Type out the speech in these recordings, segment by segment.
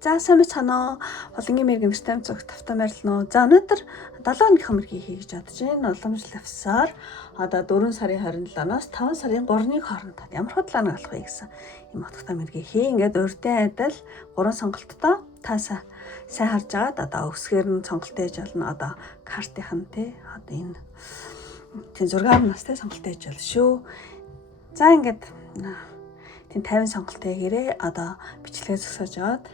За сайн байна. Холонгийн мэргийн систем зөв тавтамжлно. За өнөөдөр 7 өдрийн мэргийг хий гэж бодож байна. Уламжлал авсаар одоо 4 сарын 27-наас 5 сарын 3-ны хооронд ямар худлаа нэг болох вэ гэсэн юм утгатай мэргийг хий. Ингээд урдын айдал 3 сонголттой таасаа сайн харж агаад одоо өсгөр нь сонголт ээж болно. Одоо картын тий одоо энэ тийм зургаар нас тий сонголт ээж болно шүү. За ингээд тийм 50 сонголт хийгээрээ одоо бичлэгээ зогсоож аваад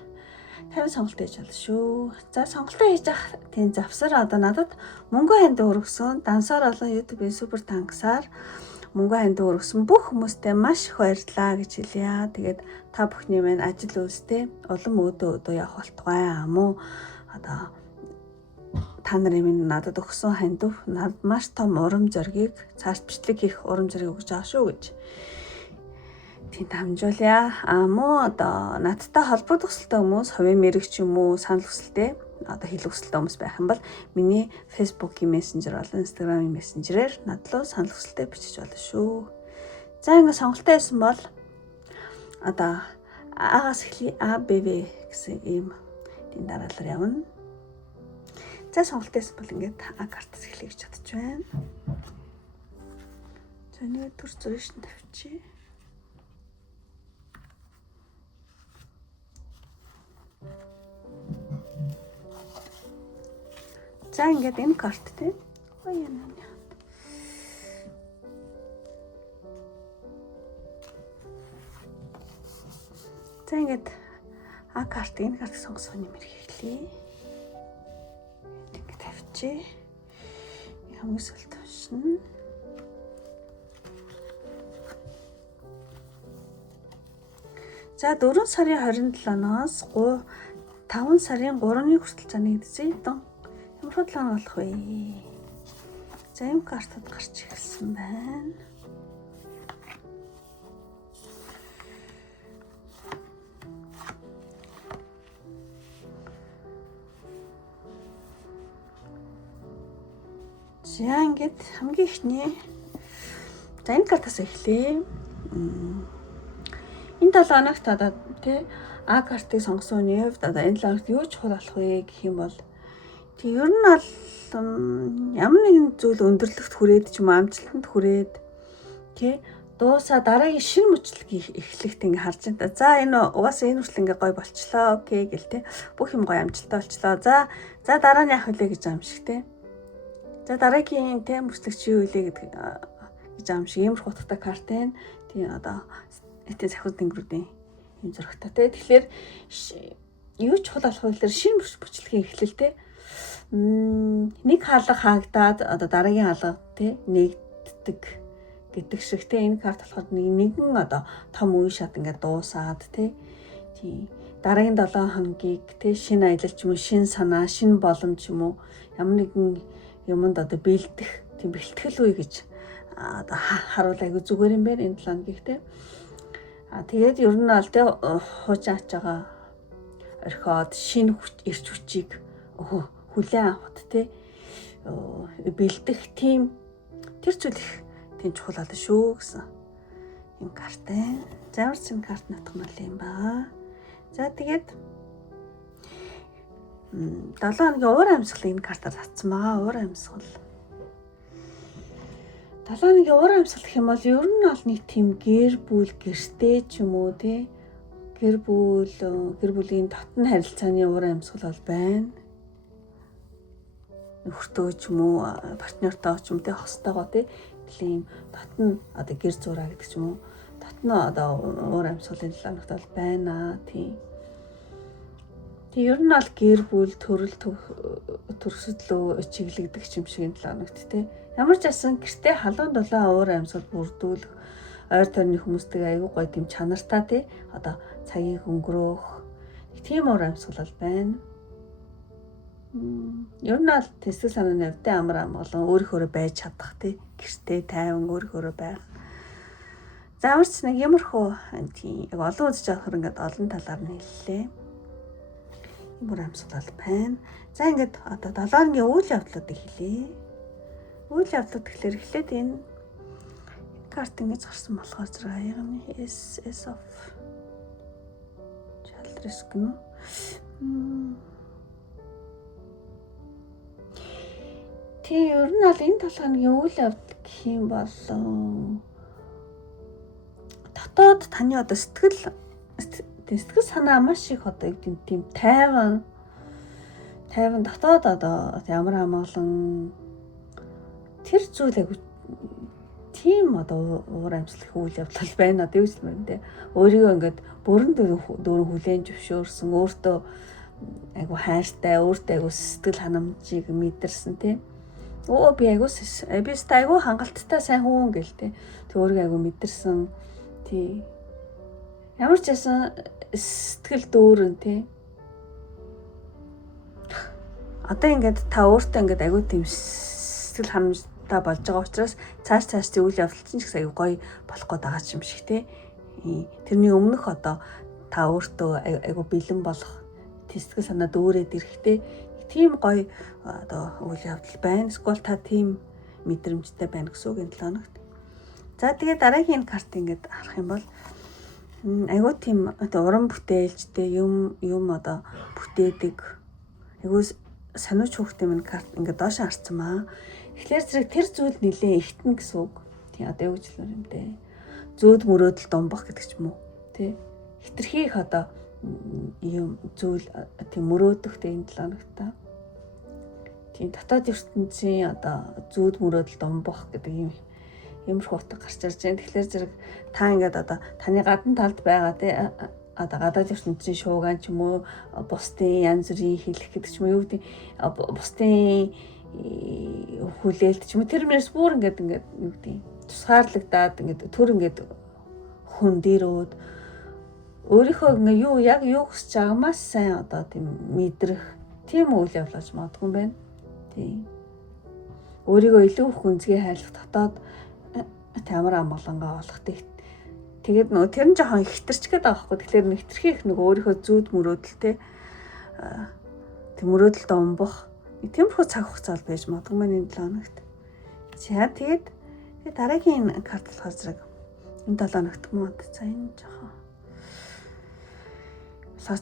50 сонголт хийж болно шүү. За сонголтоо хийж авах тийм завсар одоо надад мөнгө ханд өргөсөн. Дансаар болон YouTube-ийн супер танксаар мөнгө ханд өргөсөн бүх хүмүүстээ маш их баярлалаа гэж хэлье. Тэгээд та бүхний маань ажил үйлстэй улам өдөө явах болтугай мó. Одоо та нарын минь надад өгсөн хандив надад маш том урам зориг, цааш бичлэг хийх урам зориг өгж байгаа шүү гэж. Тийм дамжуулъя. Мөн одоо надтай холбогдох хүсэлтэй хүмүүс, хувийн мэрэгч юм уу, санал хүсэлтэй, одоо хэлэх хүсэлтэй хүмүүс байх юм бол миний Facebook-ийн мессенжер болон Instagram-ийн мессенжерээр надлуу санал хүсэлтэй бичиж болно шүү. За ингэ сонголтоо хийсэн бол одоо А-гаас эхлэе ABV гэсэн ийм тийм дараалал явна. За сонголтоо хийсэн бол ингээд А картаас эхлэе гэж бодож байна. За нэг төр зургийг шин тавьчих. За ингээд энэ карт тий. Яна. За ингээд А карт энэ карт сонгосон нэмэр хэлье. Ингээд тавьчих. Хамгийн сүүлд тавьшин. За 4 сарын 27-наас 5 сарын 3-ны хүртэл цааны гэдсэн юм. Ямар худлаа болох вэ? За юм картад гарч ирсэн байна. За ингээд хамгийн ихний за энэ картаас эхлэе. Энэ 7 хоногт одоо тий А картыг сонгосон үеийн хувьд одоо энэ 7 хоногт юу чухал болох вэ гэх юм бол тий ер нь бол ямар нэгэн зүйл өндөрлөгт хүрээд ч юм амжилтанд хүрээд тий дуусаа дараагийн шинэ мөчлөгийг эхлэхт ингээ харж байна. За энэ угаасаа энэ хүртэл ингээ гой болчлоо. Окей гэл тий бүх юм гой амжилттай болчлоо. За дараа нь яах вэ гэж юм шиг тий. За дараагийн тий мөчлөгч юу вэ гэдэг гэж юм шиг иймэрхүү утгатай карт байна. Тий одоо этэ сахиус тэнгэрүүдийн юм зурагтай тий. Тэгэхээр юу чухал болох вэ гэхээр шинэ мөчлөгийн эхлэл тий. Нэг хаалга хаагдаад одоо дараагийн хаалга тий нэгддэг гэдэг шиг тий энэ карт болохоор нэгэн одоо том үе шат ингээд дуусаад тий дараагийн 7 хоногийг тий шинэ аялал ч юм уу шинэ санаа шинэ боломж юм уу ямар нэгэн юмд одоо бэлдэх тийм бэлтгэл үе гэж одоо харуул айгу зүгээр юм байна энэ 7 хоногийг тий тэгээд ер нь аль тий хуучаач байгаа орхиод шинэ эрч хүчийг хүлээн авахд тий бэлдэх тийм тэр зүйл их тийм чухал болно шүү гэсэн юм карт байна. Замар чин карт натах мал юм байна. За тэгээд 7 хоногийн уур амьсгалыг энэ картаар татсан байгаа. Уур амьсгал 7 хоногийн уур амьсгал гэх юм бол ер нь бол нэг тийм гэр бүл гэртэй ч юм уу тий гэр бүлийн дотн харилцааны уур амьсгал бол байна. Нөхөртөө ч юм уу партнёртойгоо ч юм тий хостойгоо тий тийм дотн одоо гэр зураа гэдэг ч юм уу дотн одоо уур амьсгалын талаарт бол байна тий. Тэг ер нь бол гэр бүл төрөл төрөслөө чиглэгдэг юм шиг энэ талаарт тий. Ямар ч асан гэртээ халуун дулаан уур амьсгал бүрдүүлэх ойр тойрны хүмүүстэйгээ аягүй гоё тийм чанартай тий одоо цагийг өнгөрөөх тийм уур амьсгал бол байна. Ер нь бол тэсэл санааны хувьд амар амгалан өөрийнхөө байж чадах тий гэртээ тайван өөрийнхөө байх. Зааварч нэг ямархуу тийм яг олон үзэж авах ингээд олон талаар нь хэллээ. Ямар амьсгал байна. За ингээд одоо 7 хоногийн үйл явдлуудыг хэлье. Үйл явдлууд гэхэлэр эхлээд энэ карт ингэж гарсан болохоор зэрэг аяга S of child risk нь Тий, ер нь бол энэ толгойн үйл явдал гэх юм бол дотоод таны одоо сэтгэл санаа маш их одоо тийм тайван дотоод одоо ямар амгалан тэр зүйл айгу тийм одоо уур амьсгалах үйл явдал байна одоо юу гэж юм бэ? Өөрийгөө ингээд бүрэн дөрөн хүлээн зөвшөөрсөн, өөртөө айгу хайртай, өөртөө айгу сэтгэл ханамжийг мэдэрсэн тий. Би айгу хангалттай сайн хүн гэл тий. Тэг өөрийгөө айгу мэдэрсэн тий. Ямар ч ясан сэтгэл дүүрэн тий. Одоо ингээд та өөртөө ингээд айгу тийм сэтгэл ханамжтай болж байгаа учраас цааш үйл явдал чинь ч айгу гоё болох гээд байгаа юм шиг тий. Тэрний өмнөх одоо та өөртөө айгу бэлэн болох сэтгэл санаа дүүрээд ирэхтэй тийм гоё одоо үйл явдал байна. Эсвэл та тийм мэдрэмжтэй байна гэсэн үг энэ 7 хоногт. За тэгээд дараагийн карт ингээд харах юм бол айгу тийм одоо уран бүтээлчтэй юм одоо бүтээдэг айгу сониуч хүүхдээ минь карт ингээд доош харцсан маа. Тэгэхээр зэрэг тэр зүйл нилээ ихтэн гэсэн үг. Тийм одоо юу гэж хэлмээр юм бэ? Зөөд мөрөөдөл домбох гэдэг ч юм уу. Тэ хитрхийх одоо юм зүйл тийм мөрөөдөхтэй энэ 7 хоногт. Тийм дотоод ертөнцийн одоо зөөд мөрөөдөл домбох гэдэг юмрх утга гарч ирж байна. Тэгэхээр зэрэг та ингээд одоо таны гадна талд байгаа тий одоо гадаад ертөнцийн шуугаан ч юм уу бусдын янз бүрийн хэлэх гэдэг ч юм уу юу гэдэг бусдын хүлээлт ч юм уу тэр мэрс бүр ингээд юу гэдэг тусгаарлагдаад ингээд төр ингээд хүн дээрөөд өөрийнхөө яг юу хүсэж байгаа маш сайн одоо тийм мэдрэх тийм үйл явлаж магадгүй байна. Тийм. Өөрийгөө илүү их үнцгээ хайлах дотоод тамар амгалангаа олох тэгээд нөгөө тэр нь жоохон хитэрч гээд байгаа байхгүй. Тэгэхээр хитрхи их нөгөө өөрийнхөө зүүд мөрөөдөлтэй тийм мөрөөдөлд омбох тиймэрхүү цаг хугацаа байж магадгүй маань энэ 7 хоногт. За тэгээд дараагийн карт болохоор зэрэг энэ 7 хоногт мод за энэ жоохон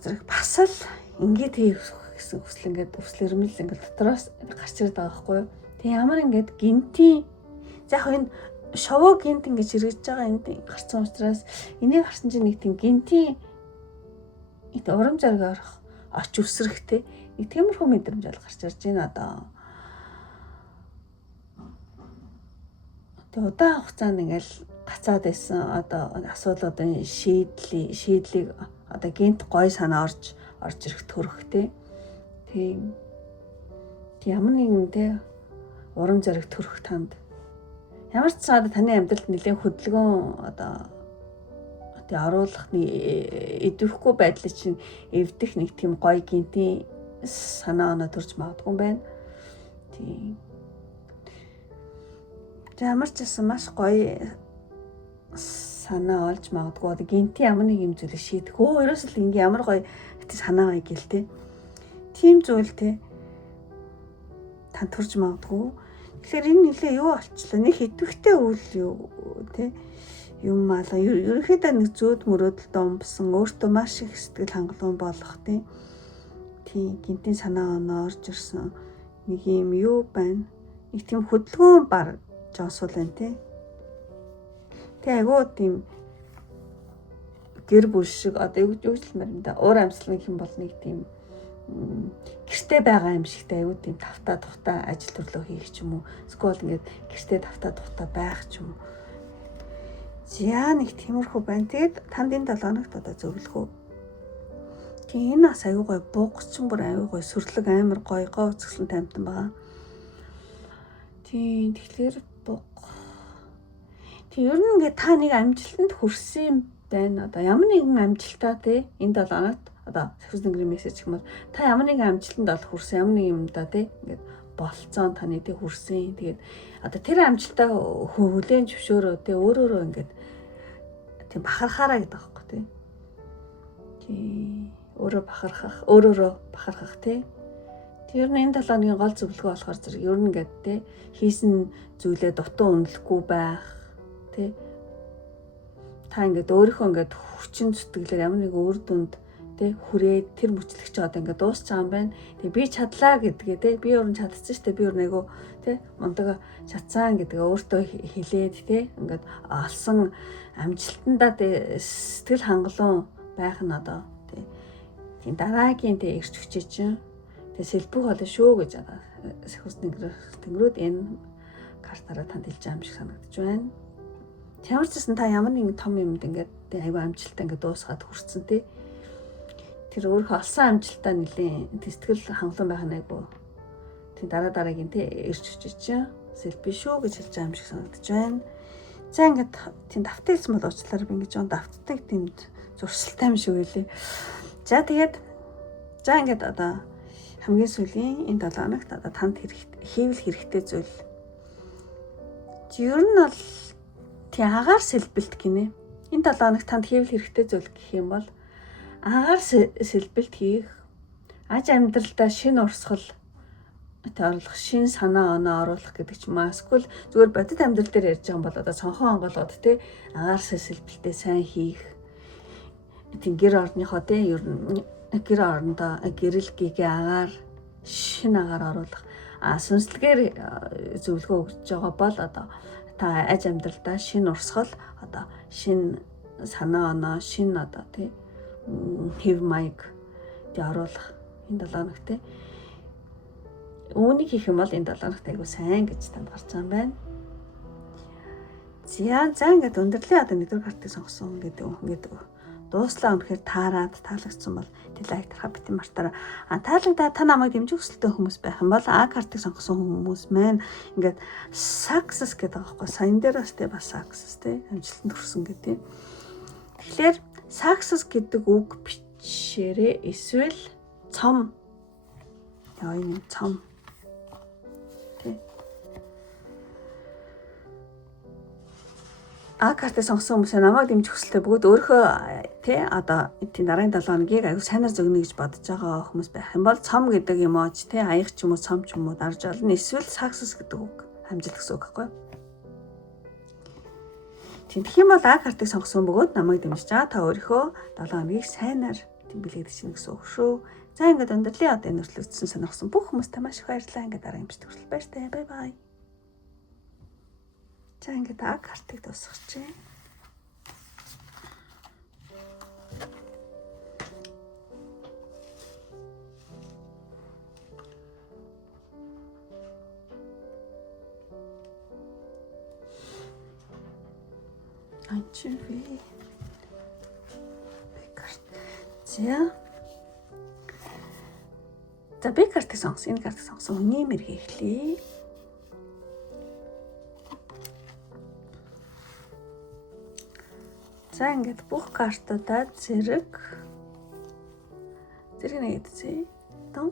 зэрэг бас л ингээд хийх гэсэн хүсэл ингээд өрмөл ингээд дотроос гарч ирээд байгаа байхгүй юу. Тэг ямар ингээд гинтийн за яг энэ шовоо гинт ингээд чиргэж байгаа энд гарцсан учраас энийг харсан чинь нэг тийм гинтийн урам зориг оч үсрэхтэй нэг тиймэрхүү мэдрэмж бол гарч ирж байна одоо. Тэг удаан хугацаанд ингээд гацаад байсан одоо асуудлуудын шийдлийг одоо гинт гой санаа орж ирэх төрөхтэй. Тийм ямар нэгэн те урам зориг төрөх танд ямар ч цаад таны амьдралд нэлээд хөдөлгөөн одоо тий оруулах идэвхгүй байдлыг чинь эвдэх нэг тийм гоё гинтийн санаа оноо төрж магадгүй юм байна. Тийм. Ямар ч гэсэн маш гоё санаа олж магадгүй одоо гинтийн ямар нэг юм зүйлийг шийдэх. Ерөөс л ингээ ямар гоё санаа гоё гэл те. Тийм зүйл те тань төрж магадгүй. Тэгэхээр энэ нэлээ юу болчихлоо? Нэг идэвхтэй үйл юу те юм мала ерөнхийдөө нэг зөөд мөрөөдөлд омбсон өөртөө маш их сэтгэл хангалуун болох тийм гинтийн санаа оноо орж ирсэн нэг юм юу байна. Нэг тийм хөдөлгөөн бар жонсуул байна тийм. Тэгээ айгуу тийм гэр бүл шиг одоо юу хэлмээр юм да. Уур амьсгал гэх юм бол нэг тийм гэртээ байгаа юм шигтэй айгуу тийм тавтаа тухтаа ажил төрлөө хийх ч юм уу. Эсвэл ингээд гэртээ тавтаа тухтаа байх ч юм уу. За нэг тиймэрхүү байна. Тэгээд танд энэ 7 хоногт одоо зөвлөх үү? Тийм энэ бас аюу гой бугчин бүр аюу гой сүрлэг амар гой говцгсэн тамтан байгаа. Тийм тэгэхээр буг. Тийм ер нь ингээд та нэг амжилтанд хүрсэн юм байна. Одоо ямар нэгэн амжилтаа те энэ 7 хоногт одоо сахиусны мессеж гэх юм бол та ямар нэгэн амжилтанд бол хүрсэн ямар нэг юм да те ингээд болцоон таны тэг хүрсэн. Тэгээд одоо тэр амжилтаа хүлээн зөвшөөрөө те өөрөөрөө ингээд тийм бахархаараа гэдэг байхгүй те. Тийм өөрөөрөө бахархах те. Тэр нь энэ 7 хоногийн гол зөвлөгөө болохоор зэрэг ер нь ингээд те хийсэн зүйлээ дутуу үнэлэхгүй байх те. Та ингээд өөрийнхөө ингээд хүчин зүтгэлээр ямар нэг өөр дүнд тэ хүрээд тэр мөчлөгч одоо ингээд дуусч байгаа юм байна. Тэг би чадлаа гэдгээ тэ би өөрөө чадчихсан шүү дээ. Би өөрөө айгу тэ мундаг чадсан гэдгээ өөртөө хэлээд тэ ингээд олсон амжилтандаа тэ сэтгэл хангалуун байх нь одоо тэ тийм дараагийн тэ ирч хүчээ чинь тэ сэлбэг болно шүү гэж одоо сэхүс тэнгэрүүд энэ картаараа танд хэлж байгаа юм шиг санагдаж байна. Ямар ч гэсэн та ямар нэгэн том юмд ингээд тэ айгу амжилттай ингээд дуусгаад хүрсэн тэ тэр өөрөө олсон амжилтаа нэлийн сэтгэл хангалуун байх нь айгу тийм дараагийн тэ ирч хүчээ чинь сэлбэг шүү гэж хэлж байгаа юм шиг санагдаж байна. За ингээд тийм давтаа хэлсэн бол уучлаарай би ингэж давтдаг тийм зурсалтай юм шиг үлээ. За тэгээд за ингээд одоо хамгийн сүүлийн энэ 7 хоногт одоо танд хийвэл хэрэгтэй зүйл. Ер нь бол тий агаар сэлбэлт гинэ. Энэ 7 хоногт танд хийвэл хэрэгтэй зүйл гэх юм бол агаар сэлбэлт хийх, аж амьдралдаа шинэ урсгал оруулах, шинэ санаа оноо оруулах гэдэг ч юм аа. Эсвэл зүгээр бодит амьдрал дээр ярьж байгаа юм бол одоо цонхон онголоод тий агаар сэлбэлтээ сайн хийх. Тийм гэр орныхоо тий ер нь гэр орондоо гэрэл гээгээ агаар шинэ агаар оруулах сүнслэгээр зөвлөгөө өгч байгаа бол одоо та аж амьдралдаа шинэ урсгал одоо шинэ санаа оноо шинэ одоо тий хэв маяг тий оруулах энэ 7 хоног тий үүнийг хийх юм бол энэ 7 хоногт айгу сайн гэж танд гарч байгаа юм байна. За ингээд өндөрлөө одоо нэгдүгээр картыг сонгосон ингээд дууслаа үнэхээр таалагдсан бол лайк тарах бити мартаараа. Таалагдаа та намайг дэмжих хүсэлтэй хүмүүс байх юм бол А картыг сонгосон хүмүүс маань ингээд success гэдэг аахгүй сайн дээрээс тэ бас success тэ амжилтанд хүрсэн гэдэг. Тэгэхээр success гэдэг үг бичээрээ эсвэл цом. Яа энэ цом. Тэ. А картыг сонгосон хүмүүс намайг дэмжих хүсэлтэй бөгөөд өөрийнхөө тий одоо тийм дараагийн 7 хоногийг аюу сайнаар зөгнө гэж бодож байгаа хүмүүс байх юм бол цом гэдэг эможи тий аяг ч юм уу цом ч юм уу дарж олно. Эсвэл success гэдэг үг амжилт гэсэн үг байхгүй. Тэгэх юм бол А картыг сонгосон бөгөөд намайг дэмжиж байгаа та өөрийнхөө 7 хоногийг сайнаар тийм бэлэгдэж чинь гэсэн үг шүү. За ингээд өндөрлөө одоо энэ өршлөгдсөн сонирхсан бүх хүмүүст маш их баярлалаа. Ингээд дараагийн бичиг хүртэл баяртай. Бай бай. За ингээд А картыг дуусгачихъя. Анчиви. Бекарт. За би картыг сонгосон. Энэ картыг сонгосон хүний мэргийг эхлэе. За ингээд бүх картуудаа зэрэг нэгэд зэ. Том.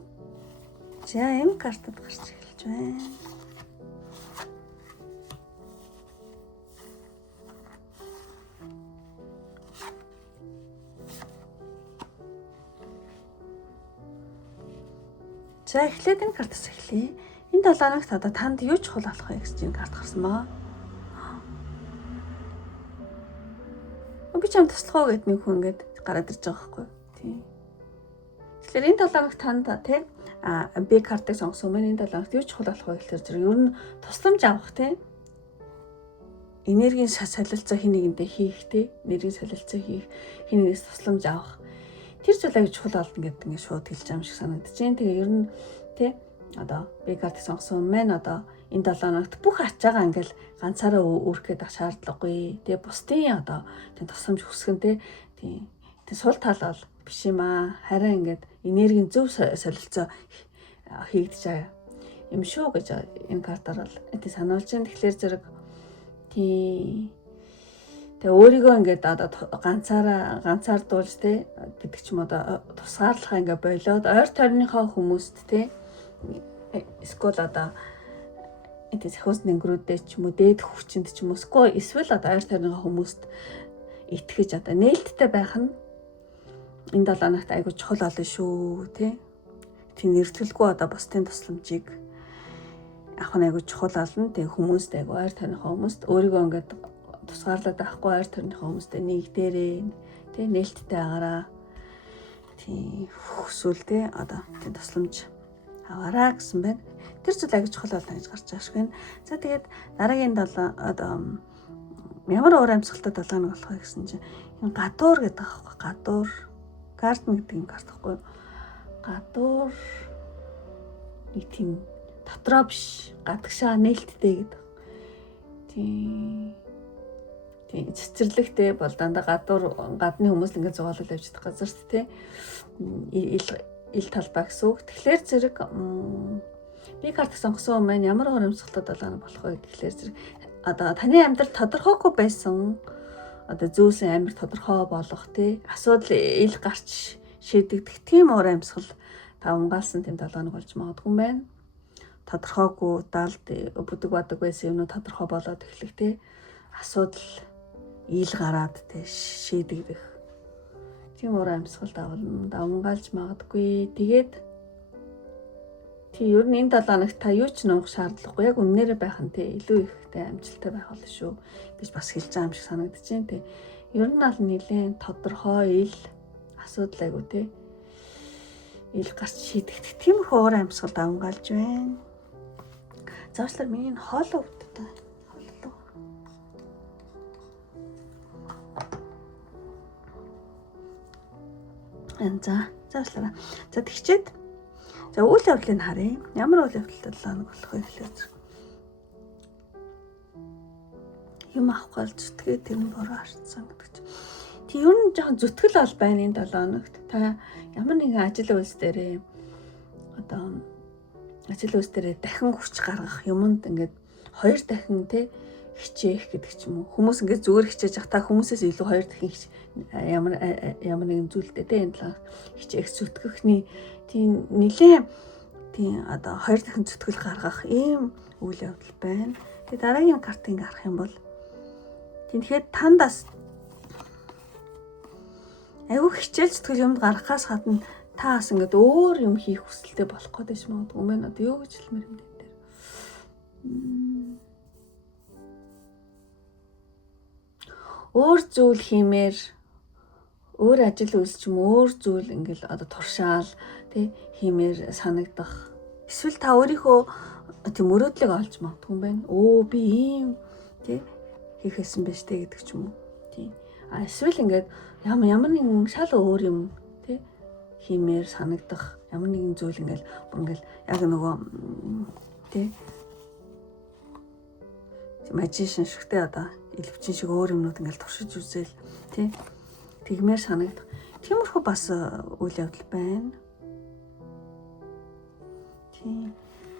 За энэ картад гарч эхэлж байна. За эхлээд энэ картаас эхлэе. Энэ 7 хоногт одоо танд юу чухал болох вэ гэж энэ карт гарсан баа. Би ч юм туслах уу гэд нэг хүн ингээд гараад ирж байгаа байхгүй. Тийм. Тэгэхээр энэ 7 хоногт танд тий би картыг сонгосон мэн энэ 7 хоногт юу чухал болох вэ гэхээр зэрэг ер нь тусламж авах тий энергийн солилцоо хин нэгэндээ хийх тий энергийн солилцоо хийх хин нэгээс тусламж авах тэр зүйл аяг чухал болно гэдэг ингээд шууд хэлж байгаа юм шиг санагдаж байна. Тэгээ ер нь тий одоо би картыг сонгосон мэн одоо энэ 7 хоногт бүх ачаагаа ингээл ганцаараа өөрөхөд ах шаардлагагүй. Тэгээ бусдын одоо тийм тусламж хүсгэн тийм сул тал бол биш юм аа. Харин ингээд энергийн зөв солилцоо хийгдэж байгаа юм шүү гэж энэ картаар бол тийм сануулж байна. Тэгэхээр зэрэг тийм тэгээ өөрийгөө ингээд одоо ганцаардуулж тий гэдэг ч юм одоо тусгаарлахаа ингээд болоод ойр тойрныхоо хүмүүст тий эсвэл одоо энэ сахиус нэнгрүүдээ ч юм уу дээд хүчинд ч юм уу эсвэл одоо ойр тойрныхоо хүмүүст итгэж одоо нээлттэй байх нь энэ 7 хоногт айгуу чухал олон шүү тий. Тийм нэртгэлгүй одоо бусдын тусламжийг авах нь айгуу чухал олон. Тэг хүмүүст айгуу ойр тойрныхоо хүмүүст өөрийгөө ингээд тусгаарлаад авахгүй ойр тойрныхоо хүмүүстэй нэгдээрээ тий нээлттэй агаараа. тийм хүсвэл те одоо тийм тусламж аваараа гэсэн байна. Тэр зүйл аяг чухал болно гэж гарч байгаа шиг байна. За тэгээд дараагийн одоо ямар уур амьсгалтай 7 хоног болох вэ гэсэн чинь энэ гадуур гэдэг аахгүй. Гадуур гарден гэдэг юм гардахгүй. Гадуур нэг тийм дотроо биш гадагшаа нээлттэй гэдэг. Тийм цэцэрлэгтэй бол дандаа гадны хүмүүс ингээд зугаалал явж чадах газар тий. Ил талбай гэсэн үг. Тэгэхээр зэрэг би карт сонгосон маань ямар уур амьсгалтай 7 хоног болох вэ гэхлээр зэрэг одоо таны амьдрал тодорхойгүй байсан одоо зүйлсэн амьдрал тодорхой болох тий асуудал ил гарч шийдэгдэх тийм уур амьсгал тавангаалсан тийм 7 хоног болж магадгүй юм байна. Тодорхойгүй далд бүдэг бадаг байсан юмнууд тодорхой болоод эхлэх тий асуудал ил гараад тий шийдэгдэх тийм уур амьсгал давангаалж магадгүй. Тэгээд тий ер нь энэ 7 хоногт та юу ч нуух шаардлагагүй яг үннээрээ байх нь тий илүү ихтэй амжилттай байх болно шүү гэж бас хэлж байгаа юм шиг санагдаж байна тий. Ер нь аль нэлээд тодорхой ил асуудал айгу тий ил гарч шийдэгдэх тиймэрхүү уур амьсгал давангаалж байна. Заачлаар миний хоолой өвддөг. Хоолой. Заачлаараа. За тэгчээд за үйл явдлыг харъя. Ямар үйл явдалтай 7 хоног болох вэ гэхлээр юм авах гал зүтгээ тэр нь бороо харцсан гэдэг чинь. Тэг ер нь жоохон зүтгэл бол байна энэ 7 хоногт. Та ямар нэгэн ажил үйлс дээрээ одоо ажил үйлс дээрээ дахин хүч гаргах юмд ингээд 2 дахин те хичээх гэдэг ч юм уу. Хүмүүс ингээд зүгээр хичээж явах та хүмүүсээс илүү 2 дахин ямар нэгэн зүйлтэй те энэ 7 хичээх зүтгэхний тийм нэлээ тийм одоо 2 дахин зүтгэл гаргах ийм үйл явдал байна. Тэгээ дараагийн картыг харах юм бол тэгэхээр тандас айгүй хичээл зүтгэл юмд гаргахаас гадна та бас ингээд өөр юм хийх хүсэлтэй болох гэдэг юм магадгүй юм байна. Одоо юу гэж хэлмээр юм дээр. Өөр зүйл хиймээр өөр ажил үйлс ч юм өөр зүйл ингээл одоо туршаал тий хиймээр санагдах. Эсвэл та өөрийнхөө тийм мөрөөдлийг олж магадгүй юм байна. Би ийм тий хийх гэсэн байж тээ гэдэг ч юм уу. Тий. Эсвэл ингээд ямар нэгэн шал өөр юм тий хиймээр санагдах ямар нэгэн зүйл ингээл яг нөгөө тий magician шигтэй одоо элвчин шиг өөр юмнууд ингээл туршиж үзээл тий тэгмээр санагдах. Тиймэрхүү бас үйл явдал байна. Тий.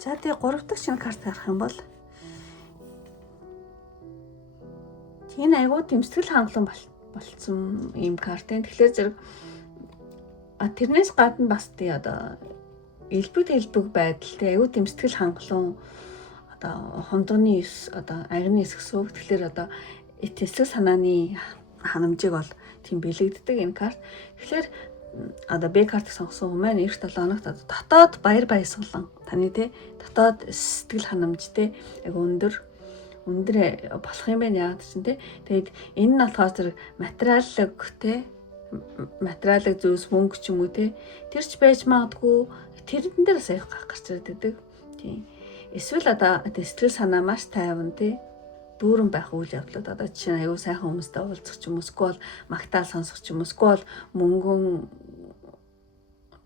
За тэгээ 3 дахь шинэ карт харах юм бол тийм айгуу тэмцэл хангалуун болцсон ийм карт. Тэгэхээр зэрэг тэрнээс гадна бас тий одоо элбэг байдал тий айгуу тэмцэл хангалуун одоо хондгоны 9 одоо агны 9 гэсэн үг. Тэгэхээр одоо эцэсэг санааны ханамжийг бол тийм бэлэгддэг энэ карт. Тэгэхээр одоо Б картыг сонгосон хүмүүс маань эх 7 хоногт одоо дотоод баяр баясгалан таны тий дотоод сэтгэл ханамж тий айгуу өндөр болох юм байна яагаад чинь тий. Тэгээд энэ нь болохоор зэрэг материалог зүйлс мөнгө ч юм уу тий тэр ч байж магадгүй тэрэн дээр саях гарч ирээд байдаг. Тий. Эсвэл одоо сэтгэл санаа маш тайван тий дүүрэн байх үйл явдлууд одоо жишээ нь аюу сайхан хүмүүстэй уулзах ч юм уу эсвэл магтаал сонсох ч юм уу эсвэл мөнгөн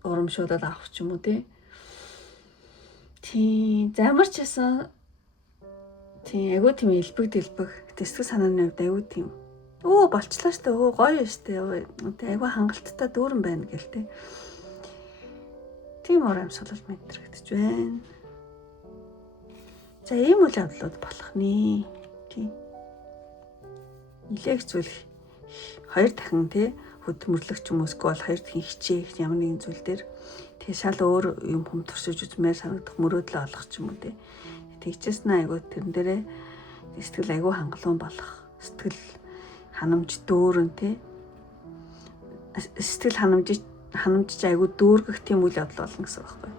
урамшуулал авах ч юм уу тий. Замар ч гэсэн тий аюу тийм элбэг сэтгэл санааны хувьд аюу тийм болчлаа штэ гоё штэ аюу хангалттай дүүрэн байна гэл тий. Тийм уур амьсгал мэдрэгдэж байна. За ийм үйл явдлууд болох нэ. Тий. Нилээх зүйл 2 дахин тий хөдөлмөрлөх ч юм уу эсвэл 2 дахин хичээх ямар нэгэн зүйл дээр тий шал өөр юм туршиж үзмээр санагдах мөрөөдлөө олох ч юм уу тий. Тэгчээс нь айгуу тэрэн дээрээ сэтгэл айгуу хангалуун болох. Сэтгэл ханамж дүүрэн тий. Сэтгэл ханамжиж айгуу дүүргэх тийм үйл явдал болно гэсэн үг байхгүй.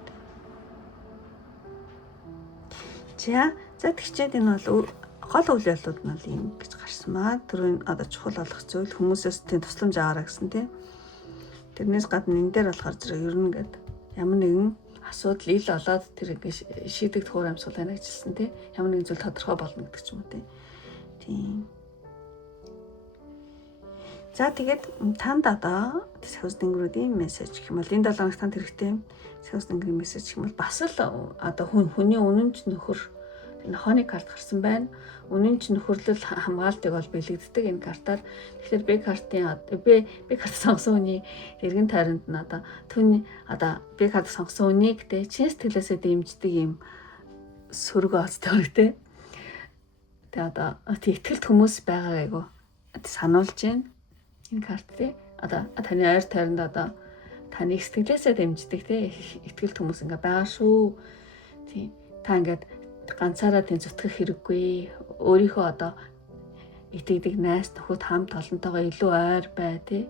За тэгчээд энэ бол гол үйл явдлууд нь бол юм гэж гарсан маа. Түрүүн одоо чухал болох зүйл хүмүүсээс тийм тусламж аваарай гэсэн тийм. Тэрнээс гадна энэ дээр болохоор зэрэг ер нь ингээд ямар нэгэн асуудал ил олоод тэр ингээд шийдэгдэх уур амьсгал байна гэжэлсэн тий. Ямар нэгэн зүйл тодорхой болно гэдэг ч юм уу тий. Тийм. За тэгээд танд одоо сахиус дэнгэрүүдийн мессеж гэх юм бол энэ 7 хоногт танд хэрэгтэй сахиус дэнгэрийн мессеж гэх юм бол бас л одоо хүний үнэнч нөхөр нохооны карт гарсан байна. Үнэнч нөхөрлөл хамгаалтыг бол бэлэгддэг энэ картаар. Тэгэхээр B карт сонгосон хүний эргэн тойронд нь одоо түүний одоо B карт сонгосон үнийг те чин сэтгэлээсээ дэмждэг юм сөрөг оцтой те. Тэгээ одоо ихтгэлт хүмүүс байгаа айгу сануулж байна. Энэ карт те одоо таны ойр тойронд одоо таны сэтгэлээсээ дэмждэг те ихтгэлт хүмүүс ингээ байгаа шүү. Тийм. Та ингээд ганцаараа тийм зүтгэх хэрэггүй. Өөрийнхөө одоо итгэдэг найз нөхөд хамт олонтойгоо илүү ойр бай тий.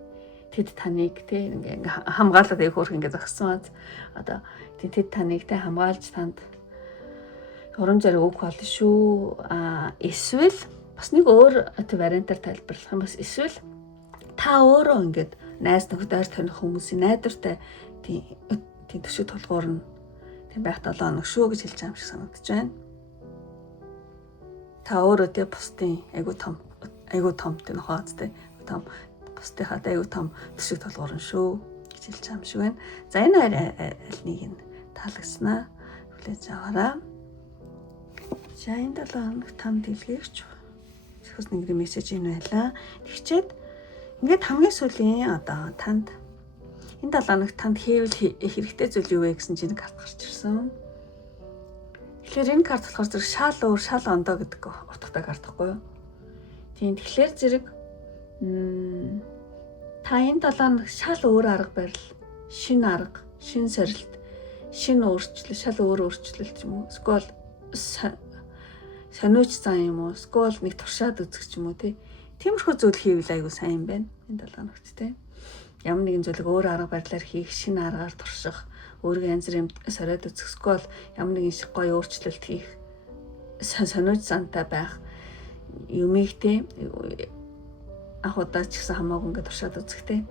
Тэд таныг тий ингээ хамгаалаад их хөрх ингээ зогссон одоо тэд таныг тий хамгаалж танд урам зориг өгөх болно шүү. Эсвэл бас нэг өөр вариантаар тайлбарлах юм бас эсвэл та өөрөө ингээд найз нөхөд ойр таних хүмүүсийн найдвартай тий төшөг толгуур нь тийм байх 7 хоног шүү гэж хэлж байгаа юм шиг санагдаж байна. Та өөрөө тий бусдын айгу том тий нохоцтой том бусдынхаа айгу том төшөг толгуурн шүү гэж хэлж байгаа юм шиг байна. За энэ хоёр аль нэг нь таалагдсанаа хүлээж аваарай. За энэ 7 хоног там дэлгэрч сахиус дэнгэрийн мессеж энэ байлаа. Тэгчээд ингээд хамгийн сүүлийн одоо танд энэ 7 хоног танд хийвэл хэрэгтэй зүйл юу вэ гэсэн чинь карт гарч ирсэн. Тэгэхээр энэ карт болохоор зэрэг шал өөр шал ондоо гэдэг утгатай карт байхгүй юу? Тийм тэгэхээр зэрэг та энэ 7 хоног шал өөр арга барил, шинэ арга, шинэ сорилт, шинэ өөрчлөлт, шал өөр өөрчлөлт юм уу? Эсвэл сониуч зан юм уу? Эсвэл нэг туршаад үзэх юм уу тий? Тиймэрхүү зүйл хийвэл айгу сайн юм байна. Энэ 7 хоногт тий. Ямар нэгэн зүйлийг өөр арга барилаар хийх, шинэ аргаар турших, өөрийн янз бүрийн сориод үзэхгүй бол ямар нэгэн гоё өөрчлөлт хийх, сониуч зантай байх юмыг те анх удаа ч гэсэн хамаагүй ингээд туршаад үзэхтэй.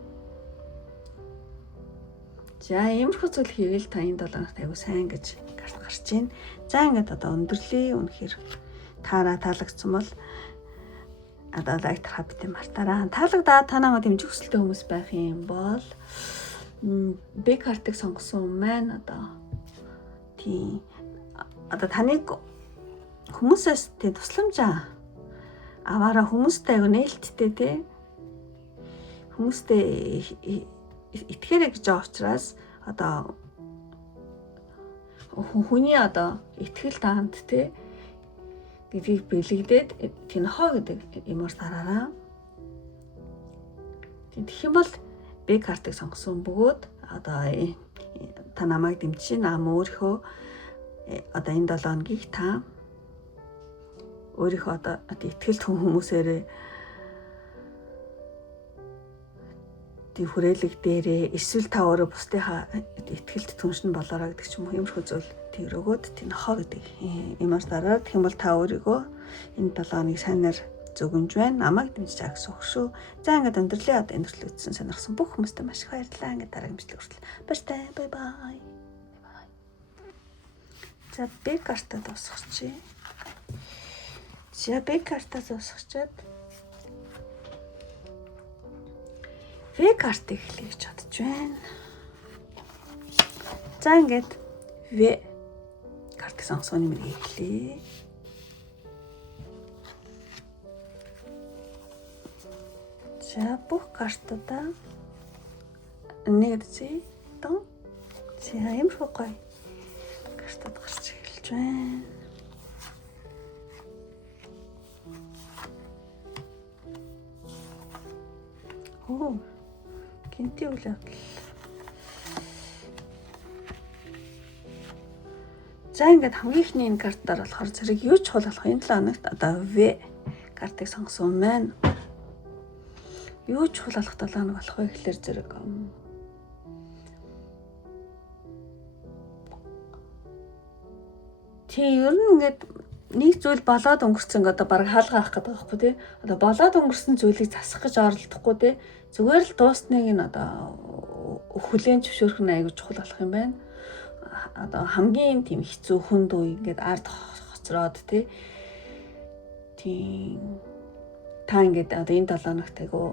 За иймэрхүү зүйл хийвэл та энэ 7 хоногт аягүй сайн гэж карт гарч байна. За ингээд одоо өндөрлөе. Үнэхээр таалагдсан бол одоо лайк тарах битэн мартаараа. Таалагдаад танаа дэмжих хүсэлтэй хүмүүс байх юм бол B картыг сонгосон маань одоо тийм одоо таныг хүмүүсээс тийм тусламж аваараа хүмүүстэй аягүй нээлттэй тий хүмүүстэй итгээрэй гэж байгаа учраас одоо хүний одоо итгэл таанд тий гэдгийг бэлэгдээд тэнхоо гэдэг юмар тараараа. Тэгэх юм бол B картыг сонгосон бөгөөд одоо та намайг дэмжиж нам өөрийнхөө одоо энэ 7 хоногийг та өөрийнхөө одоо ихтгэлт хүмүүсээрээ тийм хүрээлэг дээрээ эсвэл та өөрөө бусдынхаа ихтгэлт түншин болоорой гэдэг ч юм уу иймэрхүү зүйл тэр өгөөд тэнхоо гэдэг юмар дараа. Тэгэх юм бол та өөрийгөө энэ 7 хоног сайнаар зөвгөнж байна. Намайг дэмжиж агсах шүү. За ингээд өндөрлөө. Одоо өндөрлөө үзсэн сонирхсан бүх хүмүүстээ маш их баярлалаа. Ингээд дараагийн бичлэг хүртэл баяртай. Бай бай. За B картаа дуусгачих. За B картаа дуусгачаад V картыг хэлье гэж бодож байна. За ингээд V картыг сонгосон юм хэлье. За бүх картуудаа нэг зүй тон за юмруу гоё картууд гарч эхэлж байна. Оо гинти үлээ. За ингээд хамгийн ихний энэ картаар болохоор зэрэг юу ч хол болох энэ 7 хоногт одоо V картыг сонгосон маань юу ч хул алах 7 хоног болох вэ гэхэлэр зэрэг тий ер нь ингээд нэг зүйл болоод өнгөрсөн одоо баг хаалгаа авах гэдэг байхгүй тий одоо болоод өнгөрсөн зүйлийг засах гэж оролдохгүй тий зүгээр л дуусныг нь одоо хүлээн зөвшөөрөх нь аягүй чухал болох юм байна. Одоо хамгийн тийм хэцүү хүнд үе ингээд ард хоцроод тийм та ингээд одоо энэ 7 хоногт айгүй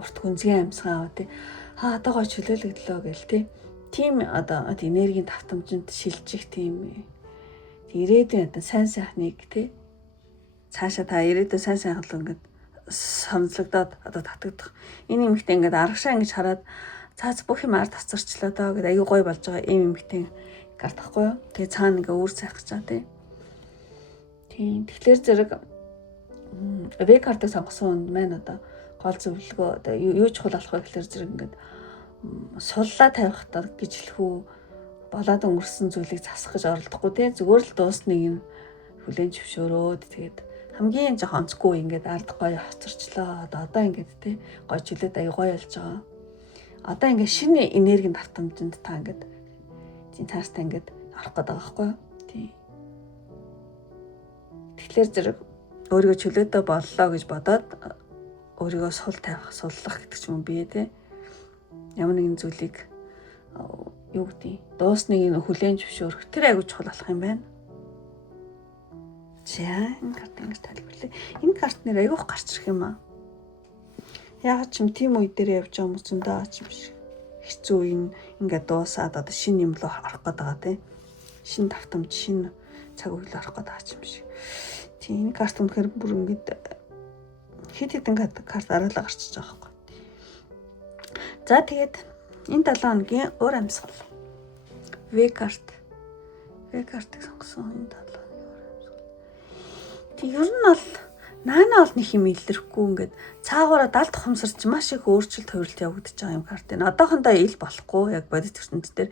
урт гүнзгий амьсгаа аваа одоо гой чөлөөлөгдлөө гэл тийм одоо энергийн давтамжинд шилжих тийм ирээдүйн одоо сайн сайхныг цаашаа та ирээдүйн сайн сайхан ингээд сонцлогдоод одоо татагдах энэ юмхтэй ингээд аргашаа ингэж хараад цаац бүх юм ард тасарчлаа даа гэдэг аюу гой болж байгаа юм юмхтэй гартахгүй юу. Тэгээ цаана ингээ үүр сайх гэж байгаа тийм. Тэгэхээр зэрэг V-картыг сонгосон хүнд маань одоо гол зөвлөгөө одоо юу чухал болох вэ гэхээр зэрэг ингээд суллаа тавих гэж хэлэх үү болоод өнгөрсөн зүйлийг засах гэж оролдохгүй зүгээр л дуусныг нь хүлээн зөвшөөрөөд тэгээд хамгийн жоохон онцгүй ингээд ард гоё хоцорчлоо одоо ингээд гоё чөлөөд аюу гоё болж байгаа. Одоо ингээд шинэ энергийн давтамжинд та ингээд тийм цааштай ингээд орох гээд байгаа байхгүй юу? Тийм. Тэгэхээр зэрэг өөрийгөө чөлөөтэй боллоо гэж бодоод өөрийгөө сул тавих, суллах гэдэг ч юм бие ямар нэгэн зүйлийг юу гэдэг дуусныг нь хүлээн зөвшөөрөх тэр аягүй чухал болох юм байна. За энэ карт ингэж тайлбарлая. Энэ карт нэр аягүй гарч ирэх юм аа. Яг ч юм тийм үе дээр явж байгаа хүмүүс зөндөө ач юм шиг. Хэцүү үе ингээд дуусаад одоо шинэ юм руу орох гээд байгаа шинэ давтамж, шинэ цаг үе рүү орох гээд байгаа юм шиг. Тийм энэ карт үнэхээр бүр ингээд хэд хэдэн карт араалаа гарчиж байгаа байхгүй. За тэгээд энэ 7 хоногийн өөр амьсгал. V-картыг сонгосон энэ 7 хоногийн өөр амьсгал. Тэг ер нь бол наана бол нэг юм илэрхгүй ингээд цаагаараа далд хумсарч маш их өөрчлөлт хувирлт явагдаж байгаа юм карт энэ. Одоохондоо ил болохгүй яг бодит ертөнцийн дээр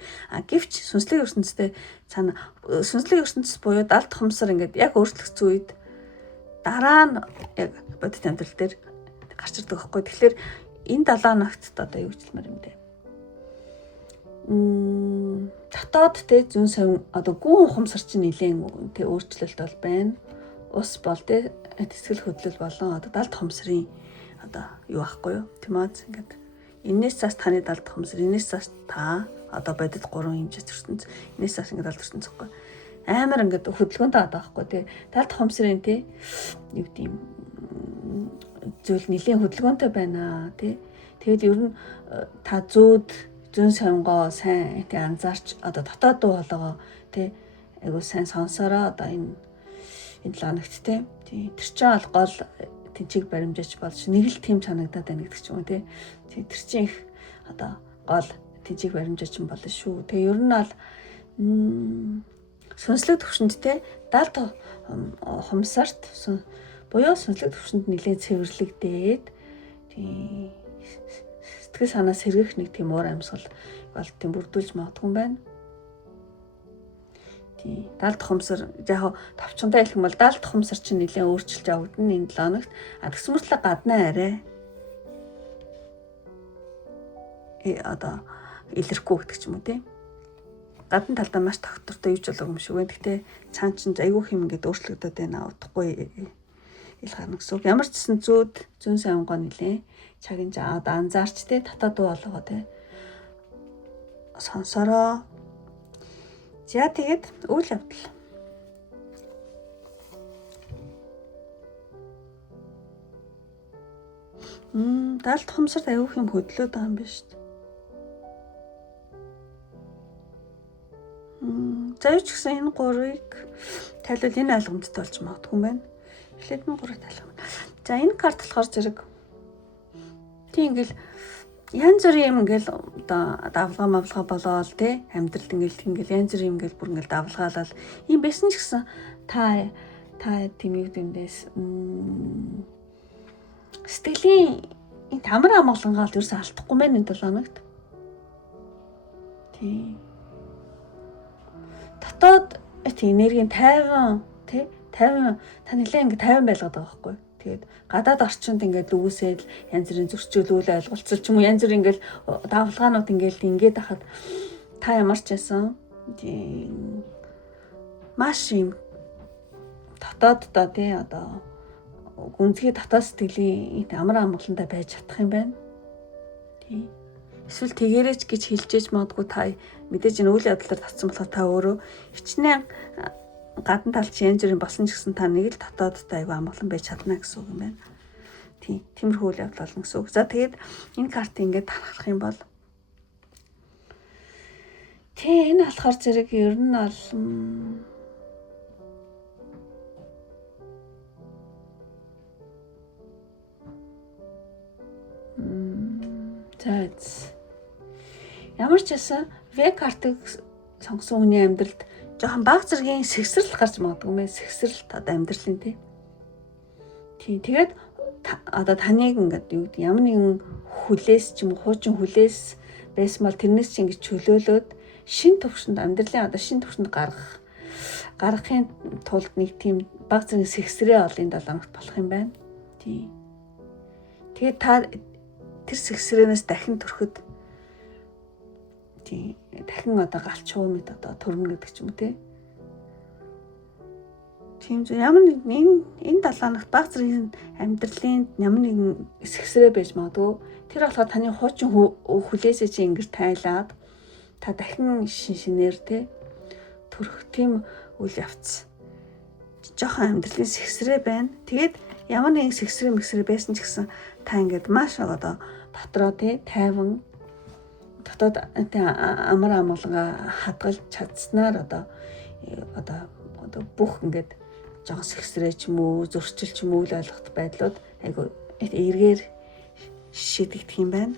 гэвч сүнслэг ертөнцийн цаана сүнслэг ертөнцийн буюу далд хумсар ингээд яг өөрчлөгдсөн үед дараа нь яг бодит амьдрал дээр гарч ирдэг байхгүй. Тэгэхээр энэ 7 хоногт одоо юу хэлмээр юм бэ? Дотоод зүүн совин одоо гүн ухамсар чинь нэлээд өөрчлөлт бол байна. Ус бол тэсгэл хөдлөл болон одоо далд хумсрын одоо юу ахгүй юу? Тэмээд ингээд энэс цаас таны далд хумсар, энэс цаас та одоо бодит 3 хэмжээс төрсөн. Энэс цаас ингээд далд төрсөн зөхгүй. Амар ингээд хөдөлгөөнтэй одоо байхгүй далд хумсрын юу гэдэг юм зүйл нэлээд хөдөлгөөнтэй байна Тэгэд ер нь та зүүн сонгоо сайн анзаарч одоо дотоод дуу хоолойгоо айгуу сайн сонсороо одоо энэ ланагт тэр чинь гол тэнцийг баримжаач болж нэг л тийм санагдаад байна гэдэг ч юм уу тэр чинь их одоо гол тэнцийг баримжаач юм болно шүү. Тэгээ ер нь бол сүнслэг төвшөнд далд хумсарт буюу сүнслэг төвшөнд нэлээд цэвэрлэгдээд сэтгэл санаа сэргэх нэг тийм уур амьсгал бол тийм бүрдүүлж магадгүй юм байна. Далд хумсар яг товчхонтой хэлэх юм бол далд хумсар чинь нэлээд өөрчилж явагдана энэ 7 хоногт. Тэгс мөртлөө гаднаа арай одоо илэрхгүй гэдэг ч юм уу гадна талдаа маш тогтвортой юуж болов юм шиг байна. Гэхдээ цаан чинь айгүй хэм ингээд өөрчлөгдөд байна. Удахгүй ил гарна гэсэн үг. Ямар ч гэсэн зүүн сонгоо нэлээ цагийн жаад анзаарч татаад дуу болгоо сонсороо. За тэгээд үйл явдал. Далд хумсарт аюух юм хөдлөөд байгаа юм байна шүү дээ. За юу ч гэсэн энэ 3-ыг тайлбал энэ ойлгомжтой болж магадгүй юм байна. Эхлээд нь 3-ыг тайлбар. За энэ карт болохоор зэрэг тийм ингээл янз бүрийн юм ингээл одоо давлгаа болоод амьдралд ингээл янз бүрийн юм ингээл бүр ингээл давлгаалал юм байсан ч гэсэн та тийм юу гэмдээс сэтгэлийн энэ тамир амгалангаа л ерөөсөө алдахгүй мэн энэ 7 хоногт. Тийм. Дотоод энергийн 50 та нэлээ ингээ 50 байлгаад байгаа байхгүй. Тэгээд гадаад орчинд ингээд лүүсэл янз бүрийн зөрчил үйл ойлголцол ч юм уу янз бүрийн ингээл давлгаанууд ингээд ахад та ямар ч байсан маш юм дотооддоо одоо гүнзгий дотоод сэтгэлийн амар амгалантай байж чадах юм байна. Эсвэл тэгэрэж гэж хэлжээж магадгүй та мэдээж энэ үйл явдлаар татсан болохоор та өөрөө хичнээн гадна талч янз бүрийн болсон ч гэсэн та нэг л дотоодтой айгүй амгалан байж чадна гэсэн үг юм байна. Тиймэрхүү үйл явдал болно гэсэн үг. За тэгээд энэ картыг ингээд харах юм бол энэ болохоор зэрэг ер нь бол ямар ч байсан В картыг сонгосон хүний амьдралд жоохон бага зэргийн сэгсрэл гарч магадгүй мэн. Сэгсрэлт одоо амьдралын тэгээд одоо таныг ингээд юу гэдэг ямар нэгэн хүлээс ч юм уу хуучин хүлээс байсан бол тэрнээс чи ингэж чөлөөлөөд шин төвшөнд амьдралын одоо шин төвшөнд гаргахын тулд нэг тийм бага зэргийн сэгсрээ ол энэ 7 хоногт болох юм байна. Тэгээд та тэр сэгсрээнээс дахин төрөхөд дахин одоо галчуу мэд одоо төрнө гэдэг ч юм уу тийм зөв ямар нэг энэ 7 хоногт бага зэргийн амьдралын ямар нэгэн сэгсрээ байж магадгүй. Тэр болохоор таны хуучин хүлээсээ чи ингэж тайлаад та дахин шинээр төрөх тийм үйл явц. Жохон амьдралын сэгсрээ байна. Тэгээд ямар нэгэн сэгсрээ байсан ч гэсэн та ингээд маш одоо дотроо тайван дотоод амар амгалангаа хадгалж чадсанаар одоо бүх ингээд жохон сэгсрээ ч юм уу зөрчил ч юм уу үл ойлгох байдлууд айгу эргээр шийдэгдэх юм байна.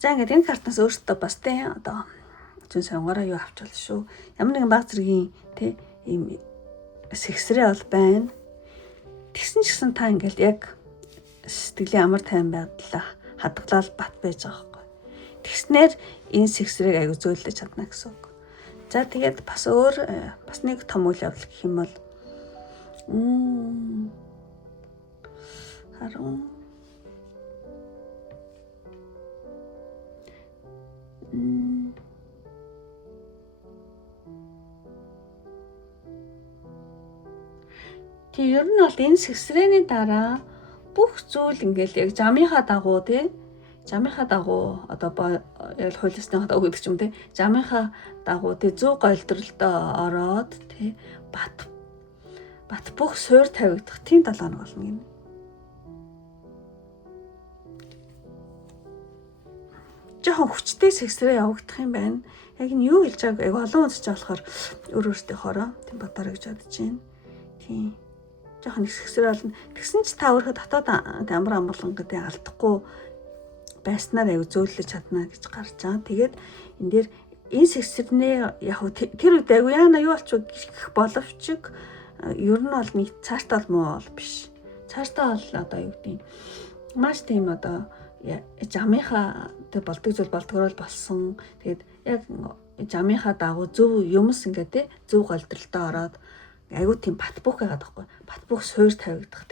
За ингээд энэ картаас өөртөө бас одоо зүүн сонгороо юу авч болно шүү. Ямар нэгэн бага зэргийн ийм сэгсрээ бол байна. Тэгсэн ч гэсэн та ингээд яг сэтгэлийн амар тайван байдлаа хадгалаад бат байж байгаа байхгүй. Тэгснээр энэ сэгсрээг аягүй зөөлөж чадна гэсэн үг. За тэгээд бас бас нэг том үйл явдал гэх юм бол харин ер нь бол энэ сэгсрээний дараа бүх зүйл ингээл яг жамынхаа дагуу жамынхаа дагуу одоо яг хуулиасны дагуу гэдэг ч юм жамынхаа дагуу зөв голдролдоо ороод бат бүх суур тавигдах тийм 7 хоног болно гинэ. Жохон хүчтэй сэгсрээ явагдах юм байна. Яг нь юу хэлж байгааг олон үзэж болохоор өөртөө хороо тийм бодорой гэж бодож байна. Жохон сэгсрээ болно. Тэгсэн ч та өөрөө дотоод амар амгалан гэдэг алдахгүй байснаар аяг зөөлөж чадна гэж гарч байгаа. Тэгээд энэ дээр энэ сэгсрэнээ яг тэр үед аяг яана юу болчих гэх боловч ер нь бол нэг цааштай бол муу бол биш. Цааштай бол одоо юу гэдэг маш тийм одоо жамынхаа болдог зүйл болдгорол болсон. Тэгээд яг жамынхаа дагуу зөв юмс ингээд зөв голдролтой ороод айгуу тийм бат бөх байгаад байхгүй. Бат бөх суур тавигдах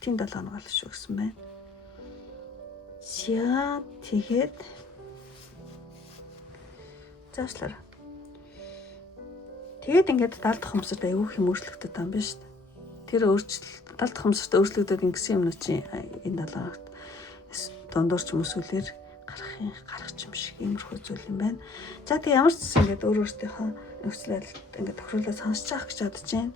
тийм 7 хоног болно шүү гэсэн байна. За тэгээд заашлаа. Тэгээд ингээд 70 дахь хумсарт айгүй хэм өөрчлөгдөд байгаа юм байна шүү дээ. Тэр 70 дахь хумсарт өөрчлөгдөд ингэсэн юмнууд чинь энэ 7 хоногт дундуур ч mëсүүлэр гарах юм шиг иймэрхүү зүйл юм байна. За тэг ямар ч зүйл ингээд өөртөөхөө нөхцөл байдалд ингээд тохируулаад сонсож авах гэж бодож байна.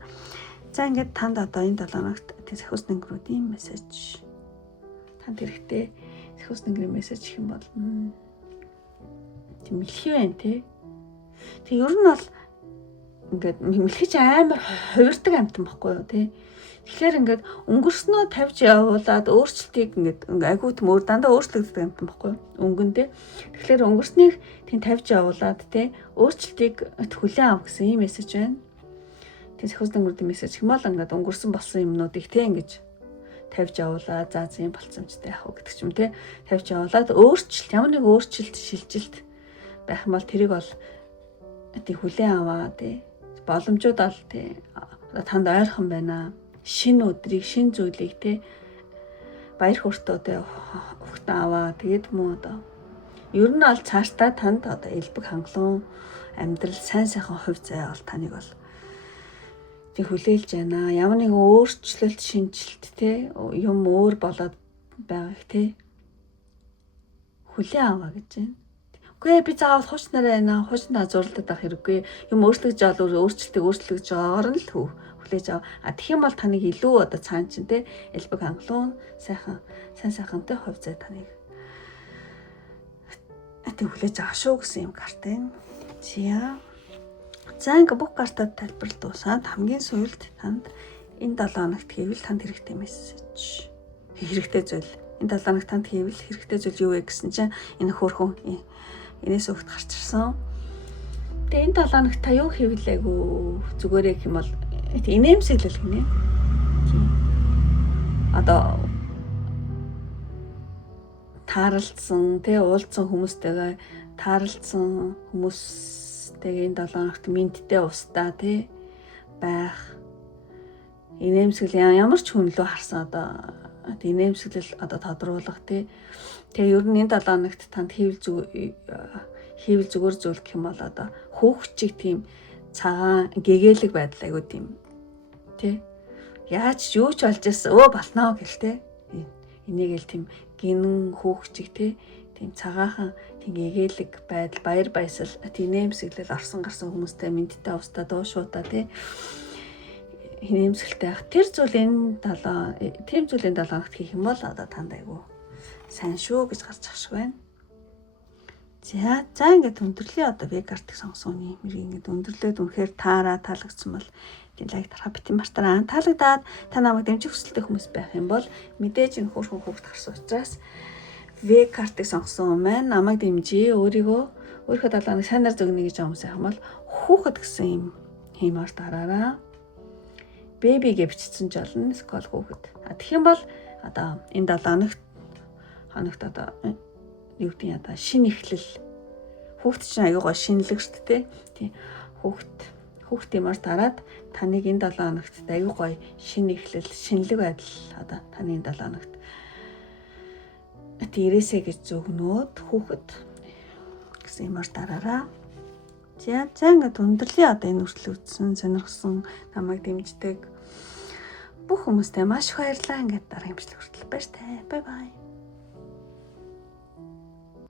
За ингээд танд одоо энэ 7 хоногт сэхүүс нэнгэрүүдийн мессеж танд хэрэгтэй сэхүүс нэнгэрийн мессеж гэх юм бол тийм мэлхий байна Тэг ер нь бол ингээд мэлхийч амар хувирдаг амтан байхгүй юу Тэгэхээр ингээд өнгөрснөө тавьж явуулаад өөрчлөлтийг ингээд агуу төмөр дандаа өөрчлөгддөг юм байна өнгөндөө. Тэгэхээр өнгөрснийг тийм тавьж явуулаад өөрчлөлтийг хүлээн авах гэсэн ийм мессеж байна. Тийм сэхүүс нэнгэрүүдийн мессеж юм бол ингээд өнгөрсөн болсон юмнуудыг ингэж тавьж явуулаад за зэн болцсомжтой яах вэ гэдэг ч юм тавьж явуулаад өөрчлөлт ямар нэг өөрчлөлт шилжилт байх юм бол тэрийг бол тийм хүлээн аваа боломжууд бол танд ойрхон байна. Шинэ өдрийг, шинэ зүйлийг баяр хүртээ өгтөн аваа. Тэгээд мөн одоо ер нь бол цаашдаа танд одоо элбэг хангалуун амьдрал сайн сайхан хувь заяа бол таныг бол тэг хүлээлж байна. Ямар нэгэн өөрчлөлт, шинжилт те юм өөр болоод байгааг те хүлээн аваа гэж байна. Үгүй би заавал хуучнараа байна. Хуучнаа зурлаад байх хэрэггүй. Юм өөрчлөгдөж авал өөрчлөлтөж байгаагаар нь л хүлээж ав. Тэгэх юм бол таныг илүү одоо цаан чинь те элбэг хангалуун сайн сайхантай хувь зай таныг хүлээж авах шүү гэсэн юм карт байна. За ингээ бүх картад тайлбарлалт дуусаад хамгийн сүүлд танд энэ 7 хоногт хийвэл танд хэрэгтэй мессеж. Хэрэгтэй зүйл. Энэ 7 хоногт танд хийвэл хэрэгтэй зүйл юу вэ гэсэн чинь энэ хөөрхөн энэс өгт гарч ирсэн. Тэгээ энэ 7 хоногт та юу хийвлээгүй зүгээрээ гэх юм бол инээмсэглэл гинэ. Одоо таарлцсан тий уулзсан хүмүүстэйгээ таарлцсан хүмүүстэйгээ энэ 7 хоногт мэдтэй устдаа тий байх. Инээмсэглэл ямар ч хүн лөө харсан одоо инээмсэглэл одоо тодруулах тий. Тэгээ ер нь энэ 7 хоногт танд хийвэл зүгээр зүйл гэх юм бол одоо хөөгчиг тийм цагаан гэгээлэг байдал айгуу тийм тий. Яаж юу ч болж ирсэн болно гэл тий. Энийг л тийм гинэн хөөгчиг тий. Тийм цагаахан тийм гэгээлэг байдал баяр баясал инээмсэглэл орсон гарсан хүмүүстэй мэдтэй устдаа дуушуудаа тий. Инээмсэглэлтэй байх. Тэр зүйлийн 7 хоногт хийх юм бол одоо танд айгуу сайн шүү гэж гарч ах шиг байна. За ингээд өндөрлөө одоо V картыг сонгосон юм ингээд өндөрлөөд үнэхээр таалагдсан бол лайк тарахаа битэн мартаараа таалагдаад та намайг дэмжих хүсэлтэй хүмүүс байх юм бол мэдээж энэ хөөрхөн хүүхд гарсан учраас V картыг сонгосон маань намайг дэмжиж өөрийнхөө 7 хоног сайнаар зөгнө гэж хүмүүс байх юм бол хүүхэд гэсэн юм хиймээр дараараа baby гэж бичсэн ч болно скол хүүхэд. Тэгэх юм бол одоо энэ 7 хоногт одоо юу гэдэг нь одоо шинэ эхлэл хүүхд чинь аюугаа шинэлэг шүү дээ тий. Хүүхдийн мар дараад таныг энэ 7 хоногт аюу гоё шинэ эхлэл шинэлэг байдал одоо таны энэ 7 хоногт ирээсэй гэж зөвгнөөд хүүхэд гэсэн юмар дараараа. За ингээд өндөрлөө одоо энэ үртэл үзсэн сонирхсан намайг дэмждэг бүх хүмүүстээ маш их баярлалаа. Ингээд дараагийн бичлэг хүртэл баяртай. Бай бай.